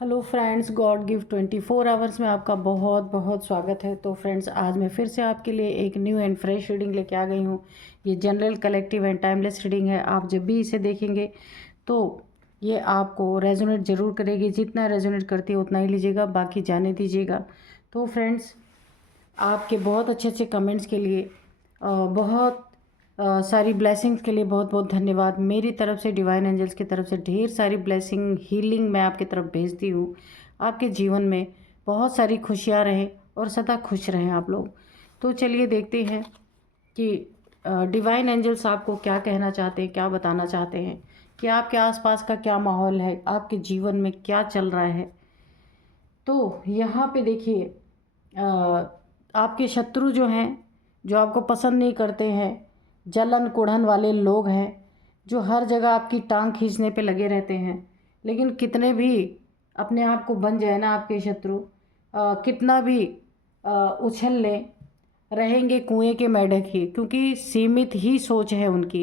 Hello friends, God give 24 hours में आपका बहुत बहुत स्वागत है। तो फ्रेंड्स, आज मैं फिर से आपके लिए एक न्यू एंड फ्रेश रीडिंग लेके आ गई हूँ। ये general, collective and timeless reading है। आप जब भी इसे देखेंगे तो ये आपको रेजोनेट ज़रूर करेगी। जितना रेजोनेट करती है उतना ही लीजिएगा, बाकी जाने दीजिएगा। तो फ्रेंड्स, आपके बहुत अच्छे अच्छे कमेंट्स के लिए बहुत सारी ब्लेसिंग्स के लिए बहुत बहुत धन्यवाद। मेरी तरफ से, डिवाइन एंजल्स की तरफ से ढेर सारी ब्लेसिंग, हीलिंग मैं आपकी तरफ भेजती हूँ। आपके जीवन में बहुत सारी खुशियाँ रहें और सदा खुश रहें आप लोग। तो चलिए देखते हैं कि डिवाइन एंजल्स आपको क्या कहना चाहते हैं, क्या बताना चाहते हैं, कि आपके आसपास का क्या माहौल है, आपके जीवन में क्या चल रहा है। तो यहाँ पे देखिए, आपके शत्रु जो हैं, जो आपको पसंद नहीं करते हैं, जलन कुढ़न वाले लोग हैं, जो हर जगह आपकी टांग खींचने पे लगे रहते हैं। लेकिन कितने भी अपने आप को बन जाए ना आपके शत्रु, कितना भी उछल लें, रहेंगे कुएं के मेढक ही, क्योंकि सीमित ही सोच है उनकी।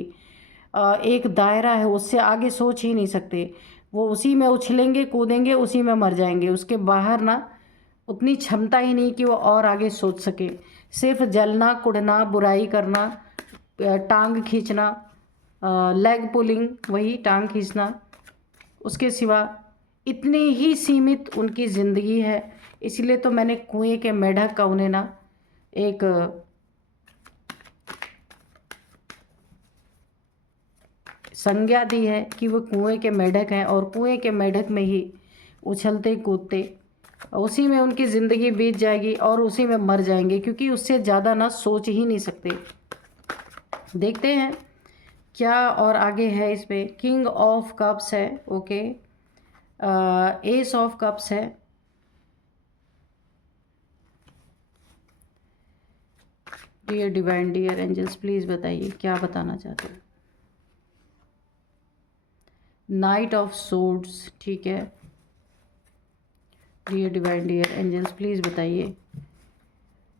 एक दायरा है, उससे आगे सोच ही नहीं सकते। वो उसी में उछलेंगे, कूदेंगे, उसी में मर जाएंगे। उसके बाहर ना उतनी क्षमता ही नहीं कि वो और आगे सोच सके। सिर्फ जलना, कुढ़ना, बुराई करना, टांग खींचना, लेग पुलिंग, वही टांग खींचना, उसके सिवा इतनी ही सीमित उनकी ज़िंदगी है। इसलिए तो मैंने कुएं के मेढक का उन्हें ना एक संज्ञा दी है कि वो कुएं के मेढक हैं, और कुएं के मेढक में ही उछलते कूदते उसी में उनकी ज़िंदगी बीत जाएगी और उसी में मर जाएंगे, क्योंकि उससे ज़्यादा ना सोच ही नहीं सकते। देखते हैं क्या और आगे है इसमें। किंग ऑफ कप्स है, ओके, एस ऑफ कप्स है, dear divine, dear angels, please बताइए क्या बताना चाहते हैं। नाइट ऑफ सोर्ड्स, ठीक है। Dear divine, dear angels, please बताइए।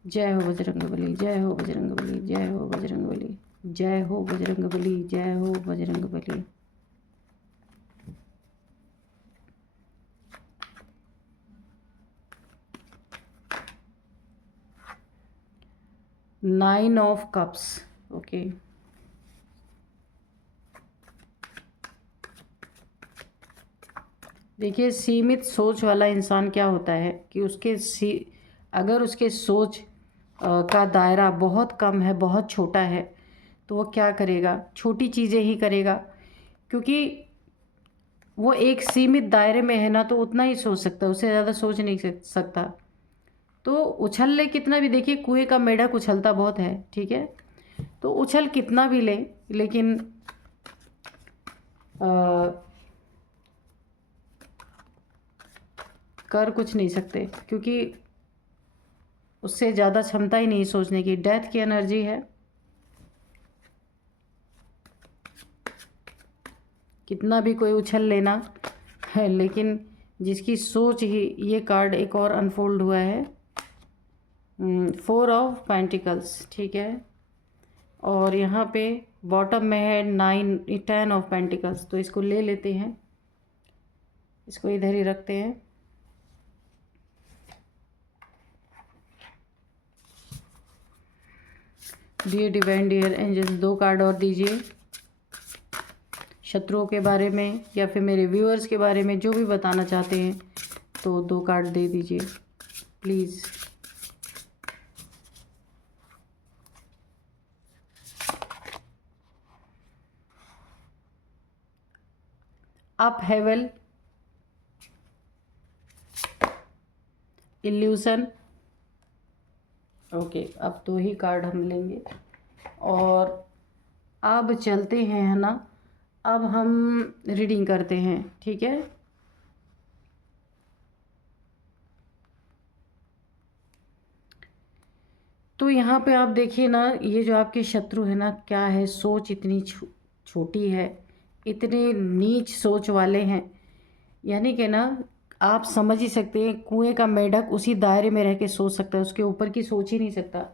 जय हो बजरंगबली, जय हो बजरंगबली, जय हो बजरंगबली, जय हो बजरंगबली, जय हो Bajrangbali. Nine of cups, okay. देखिए, सीमित सोच वाला इंसान क्या होता है कि अगर उसके सोच का दायरा बहुत कम है, बहुत छोटा है, तो वो क्या करेगा, छोटी चीज़ें ही करेगा। क्योंकि वो एक सीमित दायरे में है ना, तो उतना ही सोच सकता है, उससे ज़्यादा सोच नहीं सकता। तो उछल ले कितना भी, देखिए कुएं का मेढक उछलता बहुत है, ठीक है। तो उछल कितना भी ले, लेकिन कर कुछ नहीं सकते, क्योंकि उससे ज़्यादा क्षमता ही नहीं सोचने की। डेथ की एनर्जी है। कितना भी कोई उछल लेना है, लेकिन जिसकी सोच ही, ये कार्ड एक और अनफोल्ड हुआ है, 4 ऑफ पेंटिकल्स, ठीक है। और यहाँ पे बॉटम में है 10 ऑफ पेंटिकल्स। तो इसको ले लेते हैं, इसको इधर ही रखते हैं। Dear divine, dear angels, 2 card और दीजिए। शत्रुओं के बारे में या फिर मेरे व्यूअर्स के बारे में जो भी बताना चाहते हैं, तो 2 कार्ड दे दीजिए please. Upheaval, illusion, okay. अब 2 ही कार्ड हम लेंगे और अब चलते हैं, है ना। अब हम रीडिंग करते हैं, ठीक है। तो यहाँ पे आप देखिए ना, ये जो आपके शत्रु है ना, क्या है, सोच इतनी छोटी है, इतने नीच सोच वाले हैं। यानी कि ना, आप समझ ही सकते हैं, कुएं का मेढक उसी दायरे में रह के सोच सकता है, उसके ऊपर की सोच ही नहीं सकता।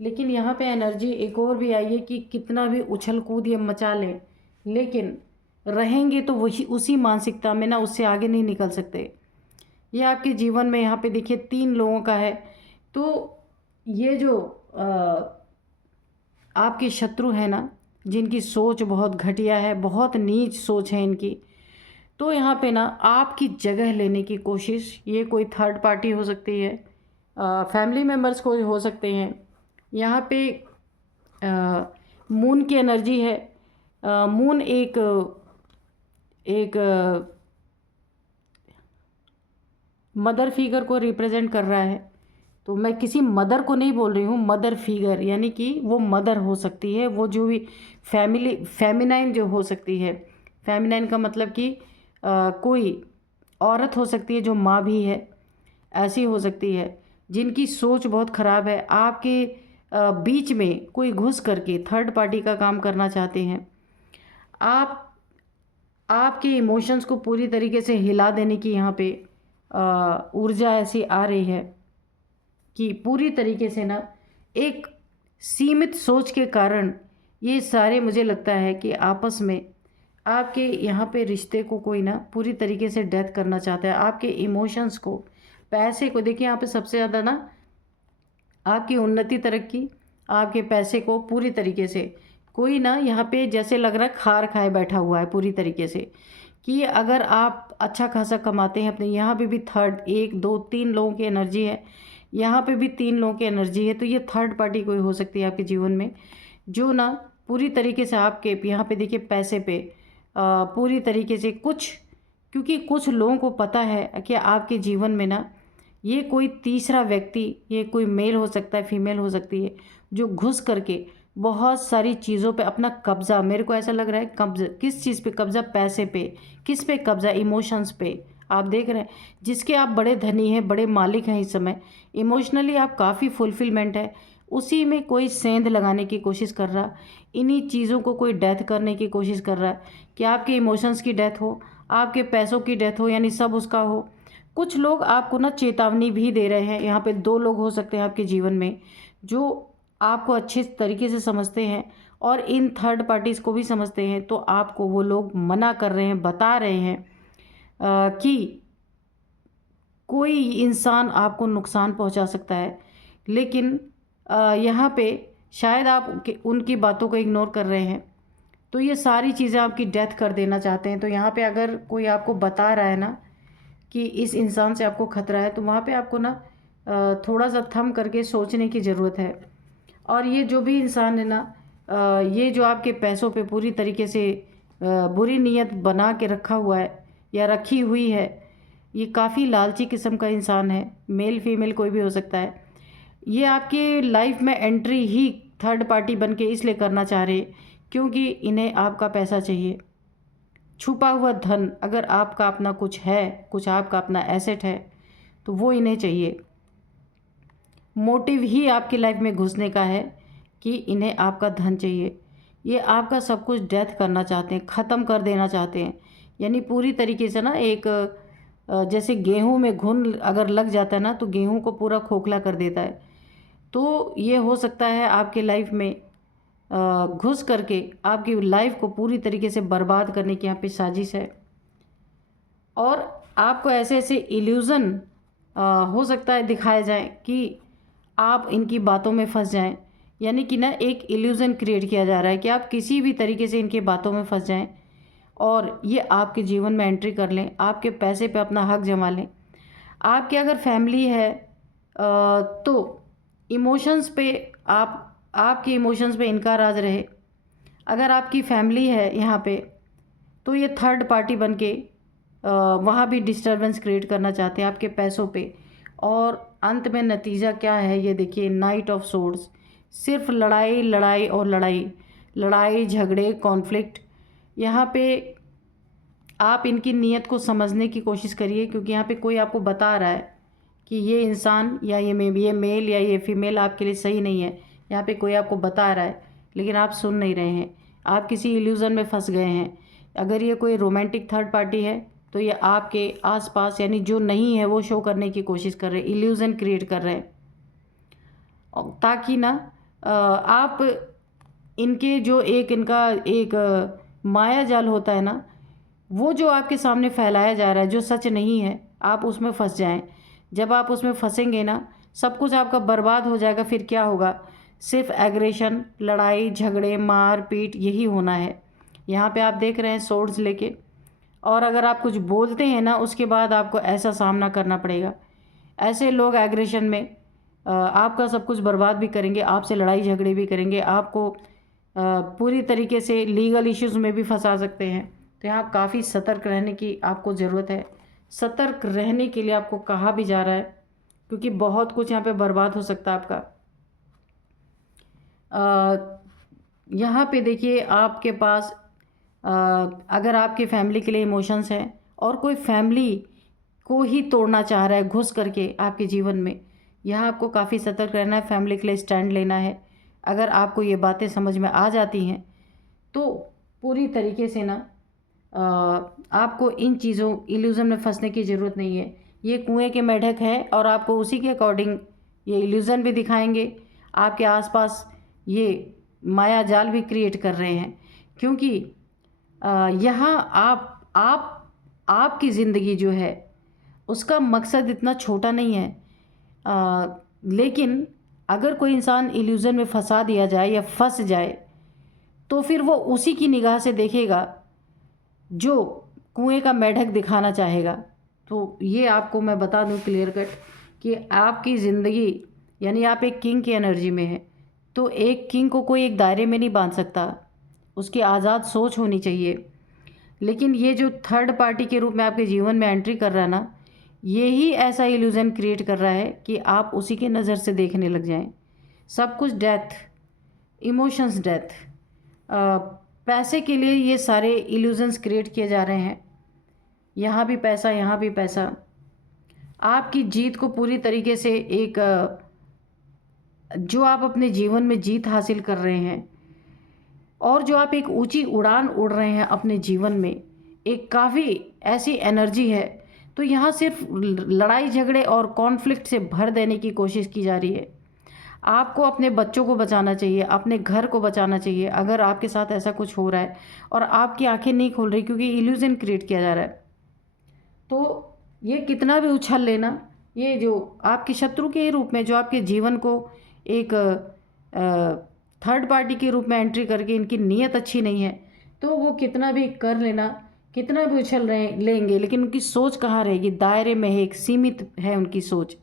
लेकिन यहाँ पे एनर्जी एक और भी आई है कि कितना भी उछल कूद ये मचा लें, लेकिन रहेंगे तो वही उसी मानसिकता में ना, उससे आगे नहीं निकल सकते। ये आपके जीवन में यहाँ पे देखिए 3 लोगों का है। तो ये जो आपके शत्रु हैं ना, जिनकी सोच बहुत घटिया है, बहुत नीच सोच है इनकी, तो यहाँ पे ना आपकी जगह लेने की कोशिश, ये कोई थर्ड पार्टी हो सकती है, फैमिली मेम्बर्स को हो सकते हैं। यहाँ पे मून की एनर्जी है। मून एक एक मदर फिगर को रिप्रेजेंट कर रहा है। तो मैं किसी मदर को नहीं बोल रही हूँ, मदर फिगर यानी कि वो मदर हो सकती है, वो जो भी फेमिनाइन जो हो सकती है। फेमिनाइन का मतलब कि कोई औरत हो सकती है जो माँ भी है, ऐसी हो सकती है, जिनकी सोच बहुत ख़राब है। आपके बीच में कोई घुस करके थर्ड पार्टी का काम करना चाहते हैं। आपके इमोशंस को पूरी तरीके से हिला देने की यहाँ पे ऊर्जा ऐसी आ रही है कि पूरी तरीके से ना एक सीमित सोच के कारण ये सारे, मुझे लगता है कि आपस में आपके यहाँ पे रिश्ते को कोई ना पूरी तरीके से डेथ करना चाहता है। आपके इमोशंस को, पैसे को, देखिए यहाँ पे सबसे ज़्यादा ना आपकी उन्नति, तरक्की, आपके पैसे को पूरी तरीके से कोई ना यहाँ पे जैसे लग रहा है खार खाए बैठा हुआ है पूरी तरीके से, कि अगर आप अच्छा खासा कमाते हैं अपने, यहाँ पे भी थर्ड, 1 2 3 लोगों की एनर्जी है, यहाँ पे भी 3 लोगों की एनर्जी है। तो ये थर्ड पार्टी कोई हो सकती है आपके जीवन में, जो ना पूरी तरीके से आपके यहाँ पे देखिए पैसे पे पूरी तरीके से कुछ, क्योंकि कुछ लोगों को पता है कि आपके जीवन में ना ये कोई तीसरा व्यक्ति, ये कोई मेल हो सकता है, फीमेल हो सकती है, जो घुस करके बहुत सारी चीज़ों पे अपना कब्ज़ा, मेरे को ऐसा लग रहा है कब्ज़ा, किस चीज़ पे कब्ज़ा, पैसे पे, किस पे कब्ज़ा, इमोशंस पे। आप देख रहे हैं जिसके आप बड़े धनी हैं, बड़े मालिक हैं इस समय, इमोशनली आप काफ़ी फुलफिलमेंट है, उसी में कोई सेंध लगाने की कोशिश कर रहा, इन्हीं चीज़ों को कोई डेथ करने की कोशिश कर रहा है कि आपके इमोशंस की डेथ हो, आपके पैसों की डेथ हो, यानी सब उसका हो। कुछ लोग आपको ना चेतावनी भी दे रहे हैं। यहाँ पे 2 लोग हो सकते हैं आपके जीवन में जो आपको अच्छे तरीके से समझते हैं और इन थर्ड पार्टीज़ को भी समझते हैं। तो आपको वो लोग मना कर रहे हैं, बता रहे हैं कि कोई इंसान आपको नुकसान पहुंचा सकता है, लेकिन यहाँ पे शायद आप उनकी बातों को इग्नोर कर रहे हैं। तो ये सारी चीज़ें आपकी डेथ कर देना चाहते हैं। तो यहाँ पे अगर कोई आपको बता रहा है ना कि इस इंसान से आपको खतरा है, तो वहाँ पे आपको ना थोड़ा सा थम करके सोचने की ज़रूरत है। और ये जो भी इंसान है ना, ये जो आपके पैसों पे पूरी तरीके से बुरी नीयत बना के रखा हुआ है या रखी हुई है, ये काफ़ी लालची किस्म का इंसान है, मेल फीमेल कोई भी हो सकता है। ये आपकी लाइफ में एंट्री ही थर्ड पार्टी बन के इसलिए करना चाह रहे हैं क्योंकि इन्हें आपका पैसा चाहिए, छुपा हुआ धन। अगर आपका अपना कुछ है, कुछ आपका अपना एसेट है, तो वो इन्हें चाहिए। मोटिव ही आपकी लाइफ में घुसने का है कि इन्हें आपका धन चाहिए। ये आपका सब कुछ डेथ करना चाहते हैं, ख़त्म कर देना चाहते हैं। यानी पूरी तरीके से ना एक जैसे गेहूं में घुन अगर लग जाता है ना, तो गेहूं को पूरा खोखला कर देता है। तो ये हो सकता है आपके लाइफ में घुस करके आपकी लाइफ को पूरी तरीके से बर्बाद करने की यहाँ पे साजिश है। और आपको ऐसे ऐसे इल्यूज़न हो सकता है दिखाए जाए कि आप इनकी बातों में फंस जाएं। यानी कि ना एक इल्यूज़न क्रिएट किया जा रहा है कि आप किसी भी तरीके से इनकी बातों में फंस जाएं और ये आपके जीवन में एंट्री कर लें, आपके पैसे पे अपना हक जमा लें। आपकी अगर फैमिली है तो इमोशंस पे आपके इमोशंस पे इनका राज रहे। अगर आपकी फैमिली है यहाँ पे, तो ये थर्ड पार्टी बन के वहाँ भी डिस्टर्बेंस क्रिएट करना चाहते हैं आपके पैसों पे। और अंत में नतीजा क्या है ये देखिए, नाइट ऑफ सोर्ड्स। सिर्फ लड़ाई लड़ाई और लड़ाई, लड़ाई झगड़े, कॉन्फ्लिक्ट। यहाँ पे आप इनकी नीयत को समझने की कोशिश करिए, क्योंकि यहाँ पे कोई आपको बता रहा है कि ये इंसान या ये मेल या ये फीमेल आपके लिए सही नहीं है। यहाँ पे कोई आपको बता रहा है, लेकिन आप सुन नहीं रहे हैं, आप किसी इल्यूज़न में फंस गए हैं। अगर ये कोई रोमांटिक थर्ड पार्टी है, तो ये आपके आसपास, यानी जो नहीं है वो शो करने की कोशिश कर रहे हैं, इल्यूज़न क्रिएट कर रहे हैं, ताकि ना आप इनके जो इनका एक माया जाल होता है ना, वो जो आपके सामने फैलाया जा रहा है, जो सच नहीं है, आप उसमें फंस जाएं। जब आप उसमें फंसेंगे ना, सब कुछ आपका बर्बाद हो जाएगा। फिर क्या होगा? सिर्फ एग्रेशन, लड़ाई झगड़े, मार पीट, यही होना है। यहाँ पे आप देख रहे हैं सोर्ड्स लेके, और अगर आप कुछ बोलते हैं ना, उसके बाद आपको ऐसा सामना करना पड़ेगा। ऐसे लोग एग्रेशन में आपका सब कुछ बर्बाद भी करेंगे, आपसे लड़ाई झगड़े भी करेंगे, आपको पूरी तरीके से लीगल इश्यूज़ में भी फंसा सकते हैं। तो यहाँ काफ़ी सतर्क रहने की आपको ज़रूरत है। सतर्क रहने के लिए आपको कहा भी जा रहा है, क्योंकि बहुत कुछ यहाँ पे बर्बाद हो सकता है आपका। यहाँ पे देखिए आपके पास अगर आपके फैमिली के लिए इमोशंस हैं और कोई फैमिली को ही तोड़ना चाह रहा है घुस करके आपके जीवन में, यहाँ आपको काफ़ी सतर्क रहना है, फैमिली के लिए स्टैंड लेना है। अगर आपको ये बातें समझ में आ जाती हैं तो पूरी तरीके से ना आपको इन चीज़ों इल्यूज़न में फंसने की ज़रूरत नहीं है। ये कुएं के मेढक है और आपको उसी के अकॉर्डिंग ये इल्यूज़न भी दिखाएंगे। आपके आसपास ये माया जाल भी क्रिएट कर रहे हैं, क्योंकि यहाँ आपकी ज़िंदगी जो है उसका मकसद इतना छोटा नहीं है। लेकिन अगर कोई इंसान इल्यूज़न में फंसा दिया जाए या फंस जाए, तो फिर वो उसी की निगाह से देखेगा जो कुएं का मेढक दिखाना चाहेगा। तो ये आपको मैं बता दूं क्लियर कट कि आपकी ज़िंदगी, यानी आप एक किंग की एनर्जी में है, तो एक किंग को कोई एक दायरे में नहीं बांध सकता, उसकी आज़ाद सोच होनी चाहिए। लेकिन ये जो थर्ड पार्टी के रूप में आपके जीवन में एंट्री कर रहा है ना, ये ही ऐसा इल्यूज़न क्रिएट कर रहा है कि आप उसी के नज़र से देखने लग जाएं। सब कुछ डेथ, इमोशंस डेथ, पैसे के लिए ये सारे इल्यूजन्स क्रिएट किए जा रहे हैं। यहाँ भी पैसा, यहाँ भी पैसा। आपकी जीत को पूरी तरीके से एक जो आप अपने जीवन में जीत हासिल कर रहे हैं और जो आप एक ऊंची उड़ान उड़ रहे हैं अपने जीवन में, एक काफ़ी ऐसी एनर्जी है। तो यहाँ सिर्फ लड़ाई झगड़े और कॉन्फ्लिक्ट से भर देने की कोशिश की जा रही है। आपको अपने बच्चों को बचाना चाहिए, अपने घर को बचाना चाहिए। अगर आपके साथ ऐसा कुछ हो रहा है और आपकी आंखें नहीं खोल रही क्योंकि इल्यूजन क्रिएट किया जा रहा है, तो ये कितना भी उछल लेना, ये जो आपके शत्रु के रूप में जो आपके जीवन को एक थर्ड पार्टी के रूप में एंट्री करके, इनकी नीयत अच्छी नहीं है, तो वो कितना भी कर लेना, कितना भी उछल रहे लेंगे, लेकिन उनकी सोच कहाँ रहेगी? दायरे में है, एक सीमित है उनकी सोच।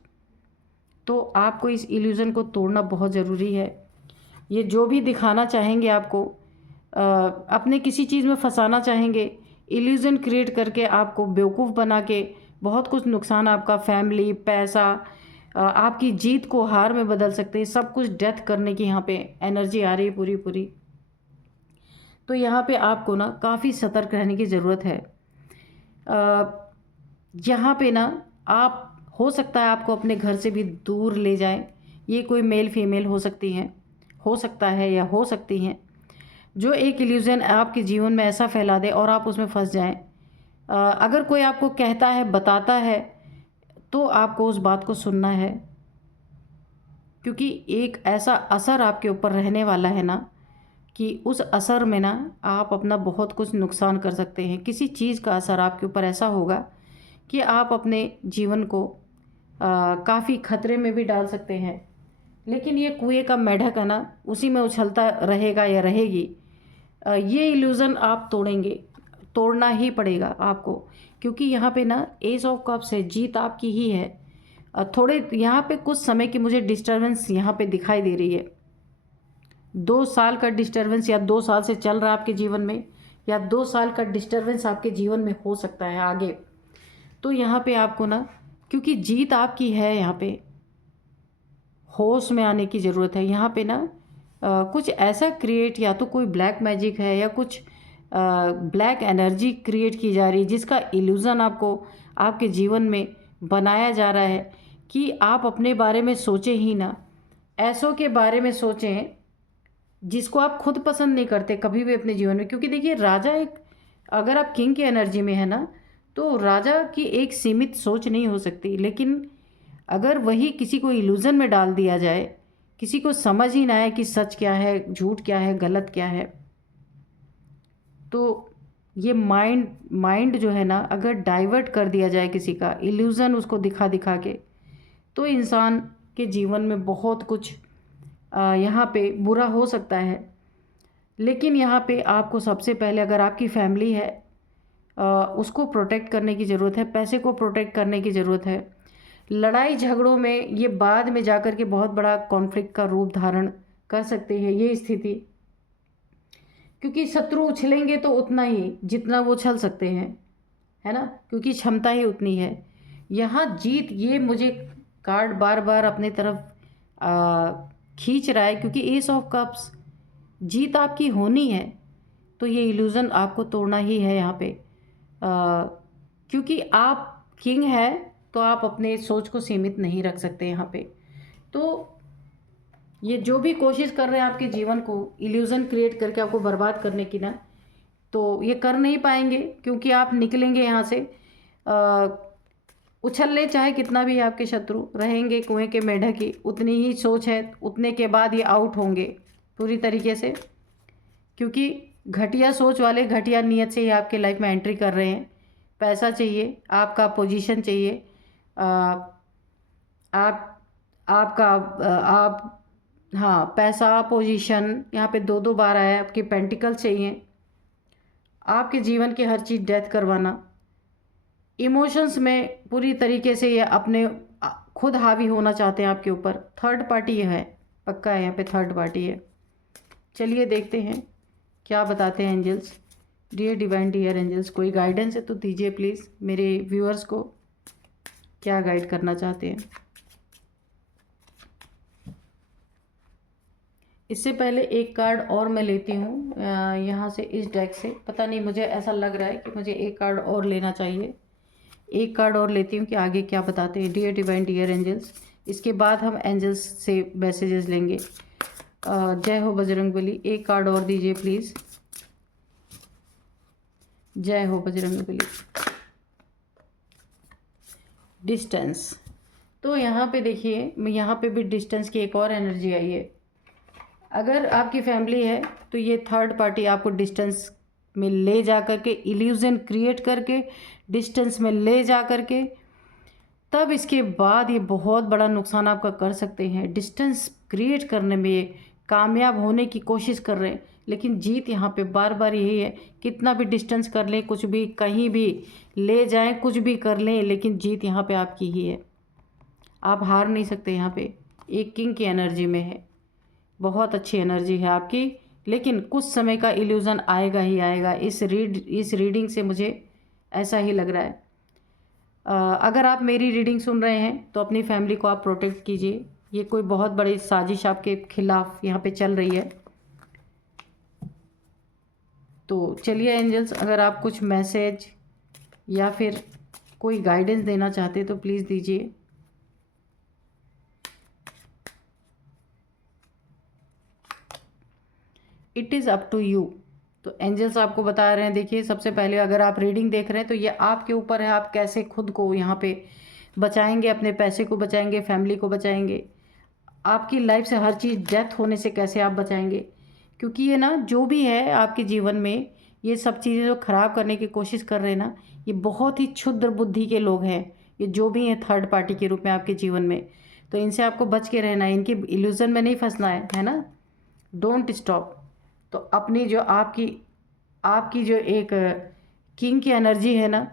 तो आपको इस इल्यूज़न को तोड़ना बहुत ज़रूरी है। ये जो भी दिखाना चाहेंगे आपको, अपने किसी चीज़ में फंसाना चाहेंगे, इल्यूज़न क्रिएट करके आपको बेवकूफ़ बना के बहुत कुछ नुकसान, आपका फैमिली, पैसा, आपकी जीत को हार में बदल सकते हैं। सब कुछ डेथ करने की यहाँ पे एनर्जी आ रही है पूरी पूरी। तो यहाँ पे आपको ना काफ़ी सतर्क रहने की ज़रूरत है। यहाँ पे ना आप, हो सकता है आपको अपने घर से भी दूर ले जाएं। ये कोई मेल फीमेल हो सकती हैं, हो सकता है या हो सकती हैं, जो एक इल्यूज़न आपके जीवन में ऐसा फैला दे और आप उसमें फंस जाएं। अगर कोई आपको कहता है, बताता है, तो आपको उस बात को सुनना है, क्योंकि एक ऐसा असर आपके ऊपर रहने वाला है ना कि उस असर में ना आप अपना बहुत कुछ नुकसान कर सकते हैं। किसी चीज़ का असर आपके ऊपर ऐसा होगा कि आप अपने जीवन को काफ़ी खतरे में भी डाल सकते हैं। लेकिन ये कुएं का मेढक है ना, उसी में उछलता रहेगा या रहेगी। ये इल्यूज़न आप तोड़ेंगे, तोड़ना ही पड़ेगा आपको, क्योंकि यहाँ पे ना एस ऑफ कप्स है, जीत आपकी ही है। थोड़े यहाँ पे कुछ समय की मुझे डिस्टर्बेंस यहाँ पे दिखाई दे रही है। 2 साल का डिस्टर्बेंस, या 2 साल से चल रहा है आपके जीवन में, या 2 साल का डिस्टर्बेंस आपके जीवन में हो सकता है आगे। तो यहाँ पे आपको ना, क्योंकि जीत आपकी है, यहाँ पे होश में आने की ज़रूरत है। यहाँ पे ना कुछ ऐसा क्रिएट, या तो कोई ब्लैक मैजिक है या कुछ ब्लैक एनर्जी क्रिएट की जा रही है, जिसका इल्यूज़न आपको आपके जीवन में बनाया जा रहा है कि आप अपने बारे में सोचें ही ना, ऐसों के बारे में सोचें जिसको आप खुद पसंद नहीं करते कभी भी अपने जीवन में। क्योंकि देखिए राजा एक, अगर आप किंग की एनर्जी में है ना, तो राजा की एक सीमित सोच नहीं हो सकती। लेकिन अगर वही किसी को इल्यूज़न में डाल दिया जाए, किसी को समझ ही ना आए कि सच क्या है, झूठ क्या है, गलत क्या है, तो ये माइंड जो है ना, अगर डाइवर्ट कर दिया जाए किसी का, इल्यूज़न उसको दिखा दिखा के, तो इंसान के जीवन में बहुत कुछ यहाँ पे बुरा हो सकता है। लेकिन यहाँ पे आपको सबसे पहले, अगर आपकी फैमिली है, उसको प्रोटेक्ट करने की ज़रूरत है, पैसे को प्रोटेक्ट करने की ज़रूरत है। लड़ाई झगड़ों में ये बाद में जाकर के बहुत बड़ा कॉन्फ्लिक्ट का रूप धारण कर सकते हैं ये स्थिति, क्योंकि शत्रु उछलेंगे तो उतना ही जितना वो उछल सकते हैं, है ना, क्योंकि क्षमता ही उतनी है। यहाँ जीत, ये मुझे कार्ड बार बार अपने तरफ खींच रहा है, क्योंकि एस ऑफ कप्स, जीत आपकी होनी है, तो ये इल्यूज़न आपको तोड़ना ही है यहाँ पे। क्योंकि आप किंग है, तो आप अपने सोच को सीमित नहीं रख सकते यहाँ पे। तो ये जो भी कोशिश कर रहे हैं आपके जीवन को इल्यूज़न क्रिएट करके आपको बर्बाद करने की ना, तो ये कर नहीं पाएंगे, क्योंकि आप निकलेंगे यहाँ से, उछल ले चाहे कितना भी आपके शत्रु रहेंगे, कुएं के मेढक की उतनी ही सोच है, उतने के बाद ये आउट होंगे पूरी तरीके से, क्योंकि घटिया सोच वाले घटिया नीयत से ही आपके लाइफ में एंट्री कर रहे हैं। पैसा चाहिए, आपका पोजीशन चाहिए, आप हाँ, पैसा, पोजीशन, यहाँ पे दो दो बार आया है, आपके पेंटिकल चाहिए, आपके जीवन की हर चीज़ डेथ करवाना, इमोशंस में पूरी तरीके से ये अपने खुद हावी होना चाहते हैं आपके ऊपर। थर्ड पार्टी है, पक्का है यहाँ पे थर्ड पार्टी है। चलिए देखते हैं क्या बताते हैं angels. Dear divine, dear angels, कोई गाइडेंस है तो दीजिए प्लीज़ मेरे व्यूअर्स को, क्या गाइड करना चाहते हैं। इससे पहले एक कार्ड और मैं लेती हूँ यहाँ से, इस डेक से। पता नहीं, मुझे ऐसा लग रहा है कि मुझे एक कार्ड और लेना चाहिए। एक कार्ड और लेती हूँ कि आगे क्या बताते हैं डियर डिवाइन, डियर एंजल्स। इसके बाद हम एंजल्स से मैसेजेस लेंगे। जय हो बजरंगबली, एक कार्ड और दीजिए प्लीज़। जय हो बजरंगबली। डिस्टेंस, तो यहाँ पे देखिए, यहाँ पे भी डिस्टेंस की एक और एनर्जी आई है। अगर आपकी फैमिली है तो ये थर्ड पार्टी आपको डिस्टेंस में ले जा कर के, इल्यूज़न क्रिएट करके डिस्टेंस में ले जा कर के, तब इसके बाद ये बहुत बड़ा नुकसान आपका कर सकते हैं। डिस्टेंस क्रिएट करने में ये कामयाब होने की कोशिश कर रहे हैं, लेकिन जीत यहाँ पे बार बार यही है, कितना भी डिस्टेंस कर लें, कुछ भी कहीं भी ले जाएं, कुछ भी कर लें, लेकिन जीत यहाँ पे आपकी ही है। आप हार नहीं सकते। यहाँ पे एक किंग की एनर्जी में है, बहुत अच्छी एनर्जी है आपकी, लेकिन कुछ समय का इल्यूज़न आएगा ही आएगा। इस रीडिंग से मुझे ऐसा ही लग रहा है। अगर आप मेरी रीडिंग सुन रहे हैं तो अपनी फैमिली को आप प्रोटेक्ट कीजिए। ये कोई बहुत बड़ी साजिश आपके खिलाफ यहाँ पे चल रही है। तो चलिए एंजल्स, अगर आप कुछ मैसेज या फिर कोई गाइडेंस देना चाहते तो प्लीज़ दीजिए। It is up to you. तो एंजल्स आपको बता रहे हैं, देखिए सबसे पहले अगर आप रीडिंग देख रहे हैं तो ये आपके ऊपर है, आप कैसे खुद को यहाँ पे बचाएंगे, अपने पैसे को बचाएंगे, फैमिली को बचाएंगे, आपकी लाइफ से हर चीज़ डेथ होने से कैसे आप बचाएंगे। क्योंकि ये ना, जो भी है आपके जीवन में, ये सब चीज़ें जो ख़राब करने की कोशिश कर रहे हैं ना, ये बहुत ही क्षुद्र बुद्धि के लोग हैं। ये जो भी हैं थर्ड पार्टी के रूप में आपके जीवन में, तो इनसे आपको बच के रहना है, इनके इल्यूज़न में नहीं फंसना है ना। Don't stop. तो अपनी जो आपकी जो एक किंग की एनर्जी है ना,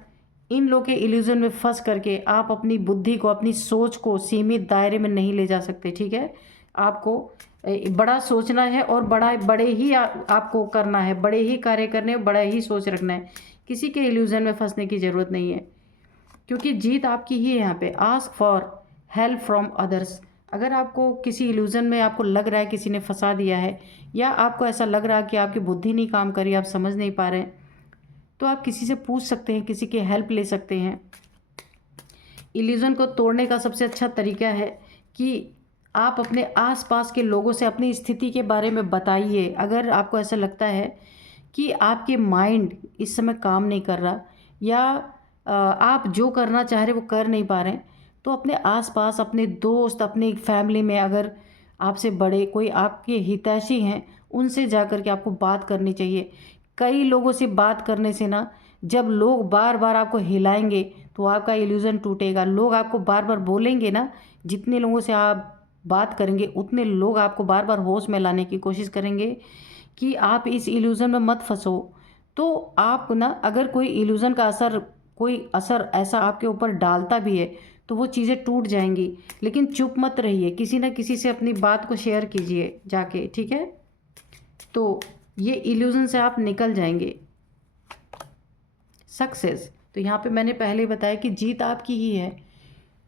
इन लोग के इल्यूज़न में फंस करके आप अपनी बुद्धि को, अपनी सोच को सीमित दायरे में नहीं ले जा सकते, ठीक है। आपको बड़ा सोचना है और बड़े ही आपको करना है, बड़े ही कार्य करने, बड़ा ही सोच रखना है। किसी के इल्यूज़न में फंसने की ज़रूरत नहीं है, क्योंकि जीत आपकी ही है यहाँ पे। Ask for help from others. अगर आपको किसी इल्यूज़न में आपको लग रहा है किसी ने फंसा दिया है, या आपको ऐसा लग रहा है कि आपकी बुद्धि नहीं काम कर रही, आप समझ नहीं पा रहे हैं, तो आप किसी से पूछ सकते हैं, किसी की हेल्प ले सकते हैं। इल्यूज़न को तोड़ने का सबसे अच्छा तरीका है कि आप अपने आसपास के लोगों से अपनी स्थिति के बारे में बताइए। अगर आपको ऐसा लगता है कि आपके माइंड इस समय काम नहीं कर रहा, या आप जो करना चाह रहे वो कर नहीं पा रहे हैं, तो अपने आसपास, अपने दोस्त, अपनी फैमिली में अगर आपसे बड़े कोई आपके हितैषी हैं, उनसे जा कर के आपको बात करनी चाहिए। कई लोगों से बात करने से ना, जब लोग बार बार आपको हिलाएंगे तो आपका इल्यूज़न टूटेगा। लोग आपको बार बार बोलेंगे ना, जितने लोगों से आप बात करेंगे उतने लोग आपको बार बार होश में लाने की कोशिश करेंगे कि आप इस इल्यूज़न में मत फंसो। तो आप ना, अगर कोई इल्यूज़न का कोई असर ऐसा आपके ऊपर डालता भी है तो वो चीज़ें टूट जाएंगी। लेकिन चुप मत रहिए, किसी ना किसी से अपनी बात को शेयर कीजिए जाके, ठीक है। तो ये इल्यूज़न से आप निकल जाएंगे। सक्सेस, तो यहाँ पे मैंने पहले बताया कि जीत आपकी ही है,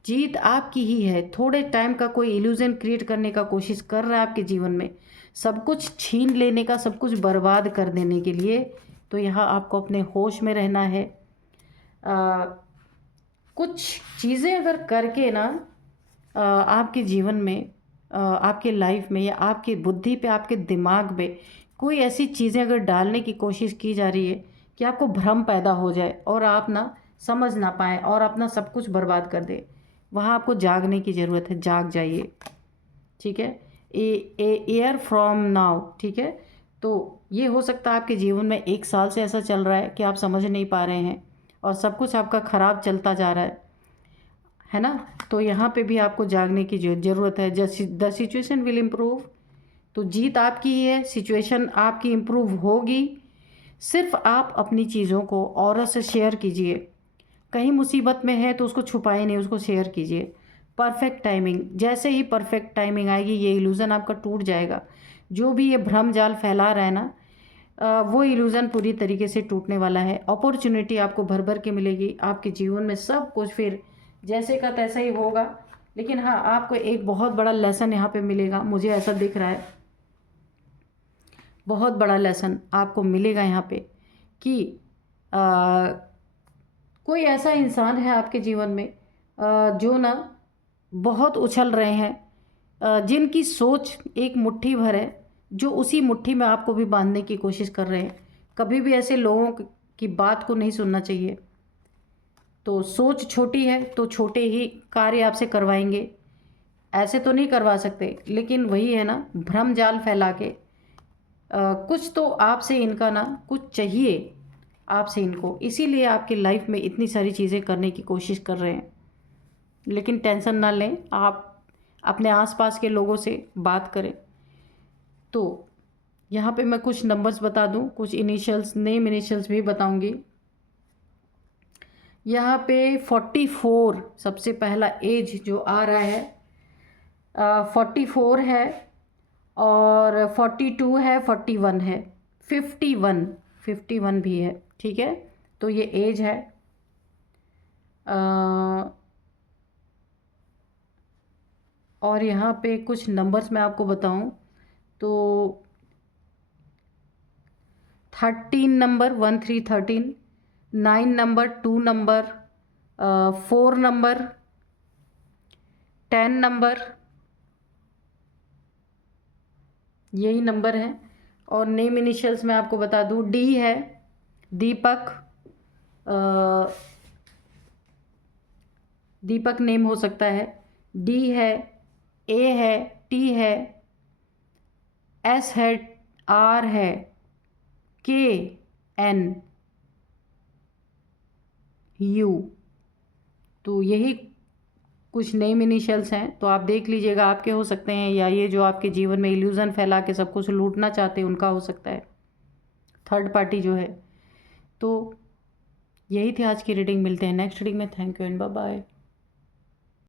जीत आपकी ही है। थोड़े टाइम का कोई इल्यूज़न क्रिएट करने का कोशिश कर रहा है आपके जीवन में, सब कुछ छीन लेने का, सब कुछ बर्बाद कर देने के लिए। तो यहाँ आपको अपने होश में रहना है। कुछ चीज़ें अगर करके ना आपके जीवन में, आपके लाइफ में, या आपकी बुद्धि पे, आपके दिमाग में कोई ऐसी चीज़ें अगर डालने की कोशिश की जा रही है कि आपको भ्रम पैदा हो जाए और आप ना समझ ना पाएँ और अपना सब कुछ बर्बाद कर दे, वहाँ आपको जागने की ज़रूरत है। जाग जाइए, ठीक है। एयर फ्रॉम नाउ, ठीक है। तो ये हो सकता है आपके जीवन में 1 साल से ऐसा चल रहा है कि आप समझ नहीं पा रहे हैं और सब कुछ आपका ख़राब चलता जा रहा है ना। तो यहाँ पे भी आपको जागने की ज़रूरत है। द सिचुएशन विल इम्प्रूव, तो जीत आपकी ही है, सिचुएशन आपकी इम्प्रूव होगी। सिर्फ आप अपनी चीज़ों को औरों से शेयर कीजिए। कहीं मुसीबत में है तो उसको छुपाए नहीं, उसको शेयर कीजिए। परफेक्ट टाइमिंग, जैसे ही परफेक्ट टाइमिंग आएगी ये इल्यूज़न आपका टूट जाएगा। जो भी ये भ्रम जाल फैला रहा है ना, वो इल्यूज़न पूरी तरीके से टूटने वाला है। अपॉर्चुनिटी आपको भर भर के मिलेगी आपके जीवन में, सब कुछ फिर जैसे का तैसा ही होगा। लेकिन हाँ, आपको एक बहुत बड़ा लेसन यहाँ पे मिलेगा, मुझे ऐसा दिख रहा है। बहुत बड़ा लेसन आपको मिलेगा यहाँ पे कि कोई ऐसा इंसान है आपके जीवन में जो ना बहुत उछल रहे हैं, जिनकी सोच एक मुट्ठी भर है, जो उसी मुट्ठी में आपको भी बांधने की कोशिश कर रहे हैं। कभी भी ऐसे लोगों की बात को नहीं सुनना चाहिए। तो सोच छोटी है तो छोटे ही कार्य आपसे करवाएंगे, ऐसे तो नहीं करवा सकते। लेकिन वही है ना, भ्रम जाल फैला के कुछ तो आपसे इनका ना कुछ चाहिए आपसे इनको, इसीलिए आपकी लाइफ में इतनी सारी चीज़ें करने की कोशिश कर रहे हैं। लेकिन टेंशन ना लें, आप अपने आसपास के लोगों से बात करें। तो यहाँ पे मैं कुछ नंबर्स बता दूँ, कुछ इनिशियल्स, नेम इनिशियल्स भी बताऊँगी। यहाँ पे 44 सबसे पहला एज जो आ रहा है, 44 है, और 42 है, 41 है, 51 भी है, ठीक है। तो ये एज है। और यहाँ पे कुछ नंबर्स मैं आपको बताऊँ तो 13 number, 1313, 9 number, 2 number, 4 number, 10 number, यही नंबर है। और नेम इनिशियल्स मैं आपको बता दूँ, डी है, दीपक, दीपक नेम हो सकता है, डी है, ए है, टी है, एस है, आर है, के, एन, यू। तो यही कुछ नेम इनिशियल्स हैं। तो आप देख लीजिएगा, आपके हो सकते हैं, या ये जो आपके जीवन में इल्यूज़न फैला के सब कुछ लूटना चाहते हैं उनका हो सकता है, थर्ड पार्टी जो है। तो यही थी आज की रीडिंग, मिलते हैं नेक्स्ट रीडिंग में। Thank you and bye bye.